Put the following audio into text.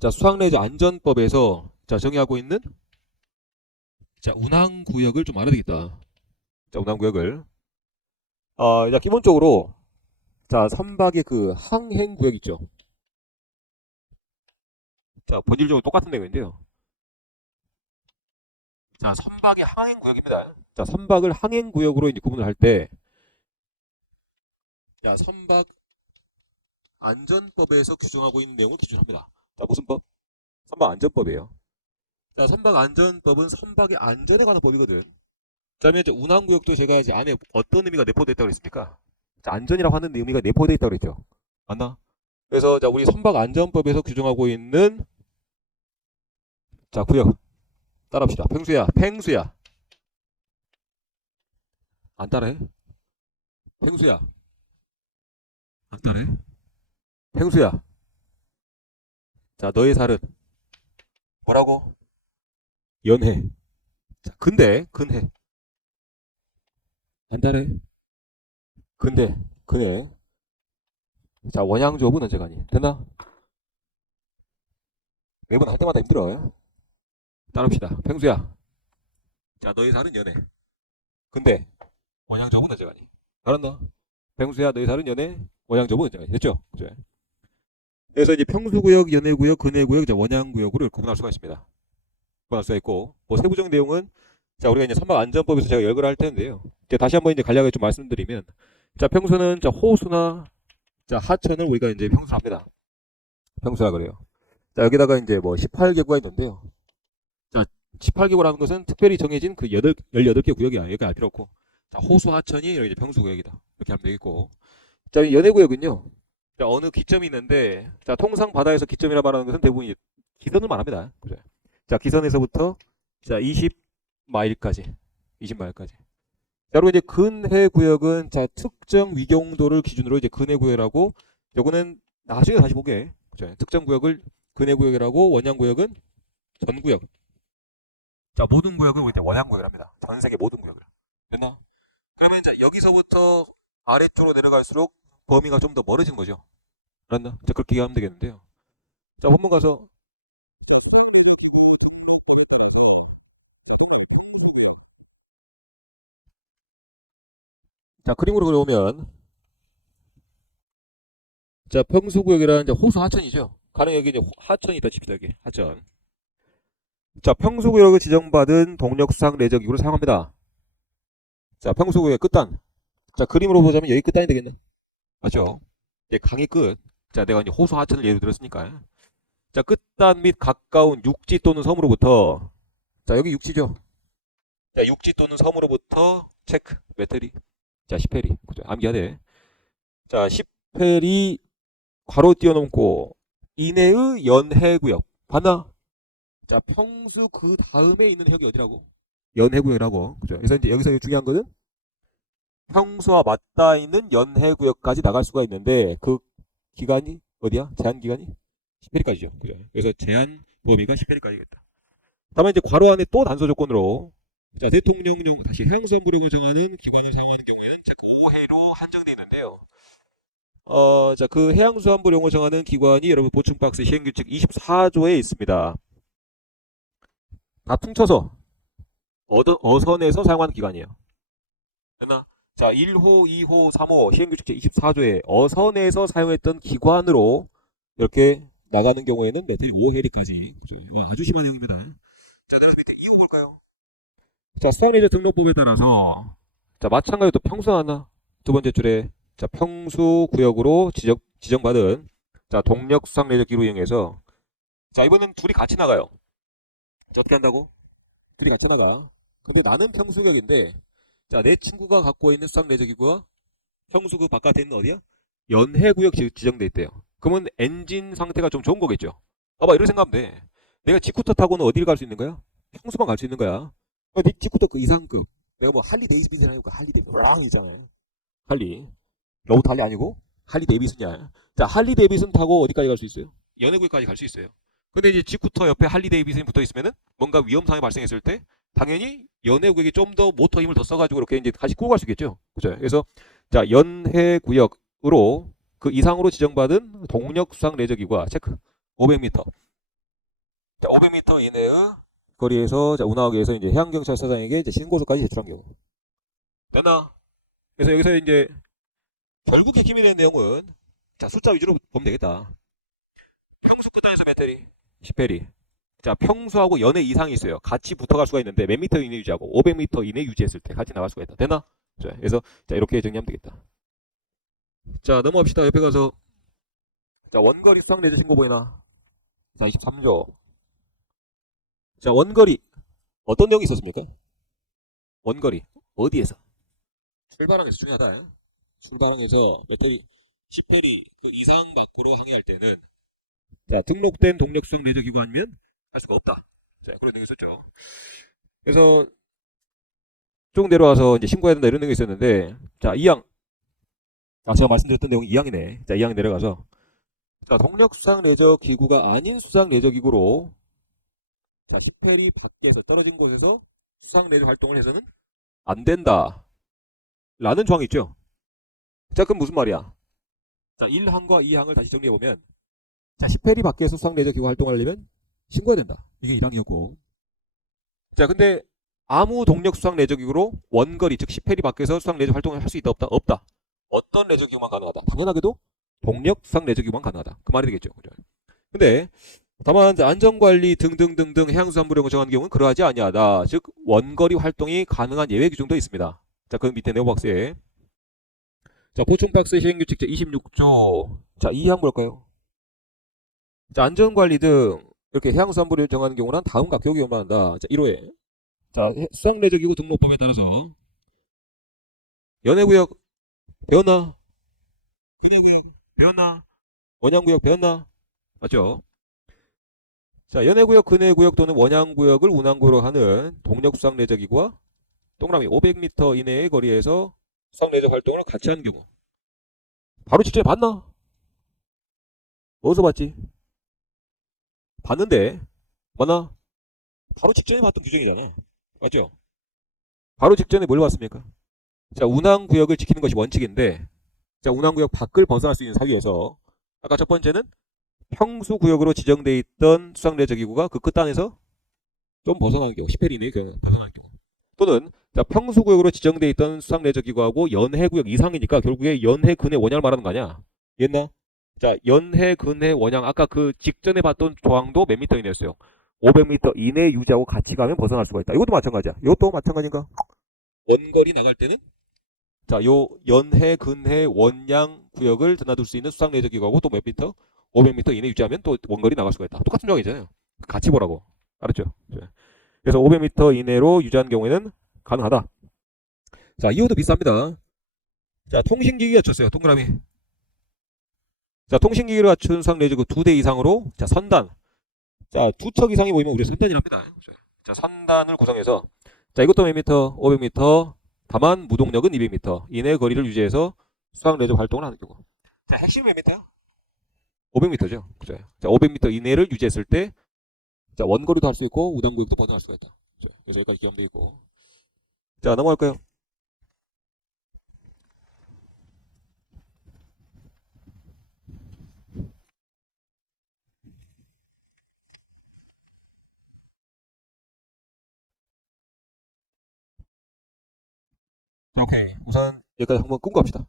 자, 수상레저 안전법에서 자, 정의하고 있는 자, 운항 구역을 좀 알아야 되겠다. 자, 운항 구역을. 어, 자, 기본적으로 자, 선박의 그 항행 구역 있죠. 자, 본질적으로 똑같은 내용인데요. 자, 선박의 항행 구역입니다. 자, 선박을 항행 구역으로 이제 구분을 할 때, 자, 선박 안전법에서 규정하고 있는 내용을 기준합니다. 자, 무슨 법? 선박 안전법이에요. 자, 선박 안전법은 선박의 안전에 관한 법이거든. 자, 그러면 이제 운항구역도 제가 이제 안에 어떤 의미가 내포되어 있다고 그랬습니까? 자, 안전이라고 하는 의미가 내포되어 있다고 그랬죠. 맞나? 그래서 자, 우리 선박 안전법에서 규정하고 있는 자, 구역. 따라합시다. 팽수야, 팽수야. 안 따라해? 팽수야. 안 따라해? 팽수야. 자, 너의 살은 뭐라고? 연해. 자, 근데, 근해. 안 따라해? 근데, 근해. 자, 원양조업은 언제 가니? 됐나? 매번 할 때마다 힘들어. 따라합시다. 팽수야. 자, 너의 살은 연애. 근데, 원양접은 언제 가니? 알았나? 팽수야, 너의 살은 연애, 원양접은 언제 가니? 됐죠? 그죠? 그래서 이제 평수구역, 연애구역, 근해구역, 원양구역으로 구분할 수가 있습니다. 구분할 수가 있고, 뭐 세부적 내용은, 자, 우리가 이제 선박 안전법에서 제가 열거를 할 텐데요. 이제 다시 한번 이제 간략하게 좀 말씀드리면, 자, 평수는, 자, 호수나, 자, 하천을 우리가 이제 평수를 합니다. 평수라 그래요. 자, 여기다가 이제 뭐 18개구가 있는데요. 18개구라는 것은 특별히 정해진 그 8, 18개 구역이야. 여기 알 필요 없고. 자, 호수 하천이 이제 평수 구역이다. 이렇게 하면 되겠고. 자, 연해 구역은요. 자, 어느 기점이 있는데, 자, 통상 바다에서 기점이라 말하는 것은 대부분 이제 기선을 말합니다. 그죠? 자, 기선에서부터 자, 20마일까지. 20마일까지. 자, 그리고 이제 근해 구역은 자, 특정 위경도를 기준으로 이제 근해 구역이라고 요거는 나중에 다시 보게. 그죠? 특정 구역을 근해 구역이라고 원양 구역은 전 구역. 자, 모든 구역을 우리 원양 구역이랍니다. 전 세계 모든 구역을. 됐나? 그러면 이제 여기서부터 아래쪽으로 내려갈수록 범위가 좀 더 멀어지는 거죠. 알았나? 자, 그렇게 이해하면 되겠는데요. 자, 본문 가서 자, 그림으로 그려오면 자, 평수구역이라는 이제 호수 하천이죠. 가령 여기 이제 하천이 칩시다, 여기. 하천. 자, 평수구역을 지정받은 동력수상 레저기구를 사용합니다. 자, 평수구역의 끝단. 자, 그림으로 보자면 여기 끝단이 되겠네. 맞죠? 이제 강의 끝. 자, 내가 이제 호수 하천을 예로 들었으니까. 자, 끝단 및 가까운 육지 또는 섬으로부터. 자, 여기 육지죠? 자, 육지 또는 섬으로부터 체크. 메테리. 자, 10페리. 그죠? 암기하되. 자, 10페리 괄호 띄워놓고 이내의 연해 구역. 봤나? 자, 평수 그 다음에 있는 해역이 어디라고? 연해 구역이라고. 그죠? 그래서 이제 여기서 중요한 거는 평수와 맞닿아 있는 연해 구역까지 나갈 수가 있는데 그 기간이 어디야? 제한 기간이 10회까지죠. 그죠? 그래서 제한 범위가 10회까지겠다. 다만 이제 괄호 안에 또 단서 조건으로 자, 대통령령 다시 해양수산부령을 정하는 기관을 사용하는 경우에는 즉 5회로 한정되어 있는데요. 어, 자, 그 해양수산부령을 정하는 기관이 여러분 보충 박스 시행규칙 24조에 있습니다. 다 퉁쳐서 어선에서 사용하는 기관이에요. 됐나? 자, 1호, 2호, 3호 시행규칙 제 24조에 어선에서 사용했던 기관으로 이렇게 나가는 경우에는 메트 5해리까지 아주 심한 내용입니다. 자, 내려서 밑에 2호 볼까요? 자, 수상레저 등록법에 따라서 자, 마찬가지로 또 평수 하나 두 번째 줄에 자, 평수 구역으로 지정, 지정받은 자, 동력 수상레저 기로 이용해서 자, 이번엔 둘이 같이 나가요. 자, 어떻게 한다고? 둘이 같이 나가. 근데 나는 평수격인데, 자, 내 친구가 갖고 있는 수상 레저 기구가 평수 그 바깥에 있는 어디야? 연해구역 지- 지정돼 있대요. 그러면 엔진 상태가 좀 좋은 거겠죠. 봐봐, 이런 생각하면 돼. 내가 지쿠터 타고는 어디를 갈 수 있는 거야? 평수만 갈 수 있는 거야. 어, 네 지쿠터 그 이상급. 내가 뭐 할리 데이비슨 하니까 할리 데이비슨 랑 있잖아요. 할리. 로봇 할리 아니고 할리 데이비슨이야. 자, 할리 데이비슨 타고 어디까지 갈 수 있어요? 연해구역까지 갈 수 있어요. 근데 이제 지쿠터 옆에 할리 데이비슨이 붙어 있으면은 뭔가 위험 상황이 발생했을 때 당연히 연해구역이 좀 더 모터 힘을 더 써가지고 이렇게 이제 다시 끌고 갈 수 있겠죠. 그죠? 그래서 자 연해구역으로 그 이상으로 지정받은 동력 수상 레저기구와 체크 500m. 자, 500m 이내의 거리에서 자, 운하학에서 이제 해양경찰서장에게 이제 신고서까지 제출한 경우. 됐나? 그래서 여기서 이제 결국 핵심이 되는 내용은 자, 숫자 위주로 보면 되겠다. 평수 끝단에서 몇 해리? 10해리. 자, 평수하고 연애 이상이 있어요. 같이 붙어갈 수가 있는데 몇 미터 이내 유지하고 500m 이내 유지했을 때 같이 나갈 수가 있다. 됐나? 자, 그래서 자, 이렇게 정리하면 되겠다. 자, 넘어갑시다. 옆에 가서 자, 원거리 수상 내재 신고 보이나? 자, 23조. 자, 원거리 어떤 내용이 있었습니까? 원거리 어디에서? 출발항에서 중요하다. 출발항에서 몇 해리? 10해리 그 이상 밖으로 항해할 때는 자, 등록된 동력 내적 기구 아니면 할 수가 없다. 자, 그런 내용이 있었죠. 그래서 쭉 내려와서 이제 신고해야 된다 이런 내용이 있었는데 자, 2항. 아, 제가 말씀드렸던 내용이 2항이네. 자, 2항 내려가서 자, 동력 수상 내적 기구가 아닌 수상 내적 기구로 자, 10회리 밖에서 떨어진 곳에서 수상 내적 활동을 해서는 안 된다. 라는 조항이 있죠. 자, 그럼 무슨 말이야? 자, 1항과 2항을 다시 정리해 보면 자, 10회리 밖에서 수상 내적 기구 활동하려면 신고해야 된다. 이게 1항이었고. 자, 근데 아무 동력 수상 내적 기구로 원거리 즉 10회리 밖에서 수상 내적 활동을 할 수 있다 없다? 없다. 어떤 내적 기구만 가능하다? 당연하게도 동력 수상 내적 기구만 가능하다. 그 말이 되겠죠. 그죠? 근데 다만 안전관리 등등등등 해양수산부령을 정하는 경우는 그러하지 아니하다. 즉 원거리 활동이 가능한 예외 규정도 있습니다. 자, 그 밑에 네오 박스에 자, 보충 박스 시행규칙 제 26조. 자, 2항 볼까요? 자, 안전관리 등 이렇게 해양수산부를 정하는 경우는 다음과 기억이 요만한다. 자, 1호에 자, 해- 수상내적이고 등록법에 따라서 연해구역 배웠나? 근해구역 배웠나? 원양구역 배웠나? 맞죠? 자, 연해구역, 근해구역 또는 원양구역을 운항구역으로 하는 동력수상내적이구와 동그라미 500m 이내의 거리에서 수상내적 활동을 같이 하는 경우 바로 직전에 봤나? 어디서 봤지? 봤는데 맞나? 바로 직전에 봤던 규정이잖아 맞죠? 바로 직전에 뭘 봤습니까? 자 운항 구역을 지키는 것이 원칙인데 자 운항 구역 밖을 벗어날 수 있는 사유에서 아까 첫 번째는 평수 구역으로 지정돼 있던 수상내적기구가 그 끝단에서 좀 벗어나는 경우 10회 이내의 경우 벗어나는 경우 또는 자 평수 구역으로 지정돼 있던 수상내적기구하고 연해 구역 이상이니까 결국에 연해 근해 원양을 말하는 거 아니야 이했나? 자 연해 근해 원양 아까 그 직전에 봤던 조항도 몇 미터 이내였어요 500m 이내 유지하고 같이 가면 벗어날 수가 있다 이것도 마찬가지야 이것도 마찬가지인가? 원거리 나갈 때는 자 요 연해 근해 원양 구역을 드나들 수 있는 수상내적기구하고 또 몇 미터? 500m 이내 유지하면 또 원거리 나갈 수가 있다. 똑같은 조항이잖아요. 같이 보라고. 알았죠? 네. 그래서 500m 이내로 유지하는 경우에는 가능하다. 자, 이호도 비쌉니다. 자, 통신기기 갖췄어요. 동그라미. 자, 통신기기를 갖춘 수상내지구 두대 이상으로 자, 선단. 자, 두 척 이상이 모이면 우리가 선단이랍니다. 자, 선단을 구성해서 자, 이것도 몇 미터? 500m. 다만 무동력은 200m 이내 거리를 유지해서 수상내적 활동을 하는 경우. 자, 핵심이 몇 미터야? 500m죠. 그죠? 자, 500m 이내를 유지했을 때, 자, 원거리도 할 수 있고, 우단구역도 벗어날 수가 있다. 자, 그래서 여기까지 기억하면 되겠고. 자, 넘어갈까요? 오케이. 우선 여기까지 한번 갑시다.